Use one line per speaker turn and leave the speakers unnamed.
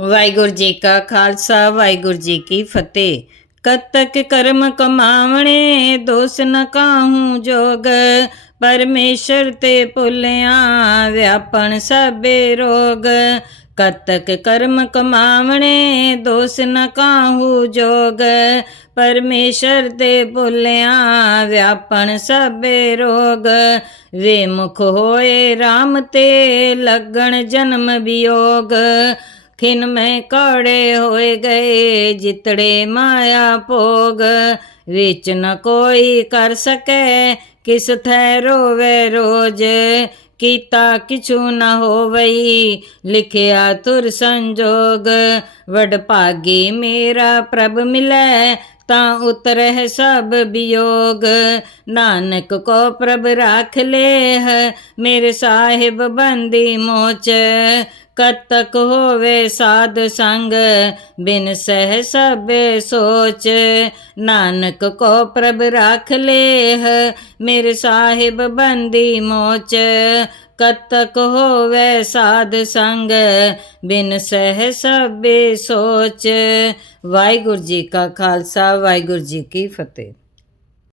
ਵਾਹਿਗੁਰੂ ਜੀ ਕਾ ਖਾਲਸਾ, ਵਾਹਿਗੁਰੂ ਜੀ ਕੀ ਫਤਿਹ। ਕਤਕ ਕਰਮ ਕਮਾਵਣੇ, ਦੋਸ ਨ ਕਾਹੂ ਜੋਗ। ਪਰਮੇਸ਼ਰ ਤੇ ਭੁੱਲਿਆ ਵਿਆਪਣ ਸਭੇ ਰੋਗ। ਕਤਕ ਕਰਮ ਕਮਾਵਣੇ, ਦੋਸ ਨ ਕਾਹੂ ਜੋਗ। ਪਰਮੇਸ਼ਰ ਤੇ ਭੁੱਲਿਆ ਵਿਆਪਣ ਸਭੇ ਰੋਗ। ਵੇ ਮੁਖ ਹੋਏ RAM ਤੇ ਲੱਗਣ ਜਨਮ ਵਿਯੋਗ। ਖਿਨ ਮੈਂ ਕਾੜੇ ਹੋਏ ਗਏ, ਜਿਤੜੇ ਮਾਇਆ ਭੋਗ। ਵਿੱਚ ਨ ਕੋਈ ਕਰ ਸਕੈ, ਕਿਸ ਥੈ ਰੋਵੇ ਰੋਜ। ਕੀਤਾ ਕਿਛੂ ਨਾ ਹੋਵਈ, ਲਿਖਿਆ ਤੁਰ ਸੰਜੋਗ। ਵਡ ਭਾਗੀ ਮੇਰਾ ਪ੍ਰਭ ਮਿਲੈ ਤਾਂ ਉਤਰਹਿ ਸਭ ਵਿਯੋਗ ਨਾਨਕ ਕੋ ਪ੍ਰਭ ਰਾਖ ਲੇਹ, ਮੇਰੇ ਸਾਹਿਬ ਬੰਦੀ ਮੋਚ। ਕਤਕ ਹੋਵੇ ਸਾਧ ਸੰਗ, ਬਿਨ ਸਹਿ ਸਭੇ ਸੋਚ। ਨਾਨਕ ਕੋ ਪ੍ਰਭ ਰਾਖ ਲੇਹ, ਮੇਰੇ ਸਾਹਿਬ ਬੰਦੀ ਮੋਚ। ਕਤਕ ਹੋਵੇ ਸਾਧ ਸੰਗ, ਬਿਨ ਸਹਿ ਸਭੇ ਸੋਚ ਵਾਹਿਗੁਰੂ ਜੀ ਕਾ ਖਾਲਸਾ, ਵਾਹਿਗੁਰੂ ਜੀ ਕੀ ਫਤਿਹ।